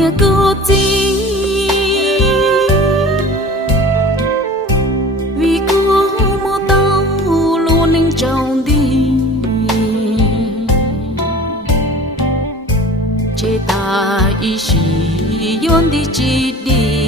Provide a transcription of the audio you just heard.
nia cô chi vì cô mô tao luôn ninh trong đi chế ta ý chí yon đi chỉ đi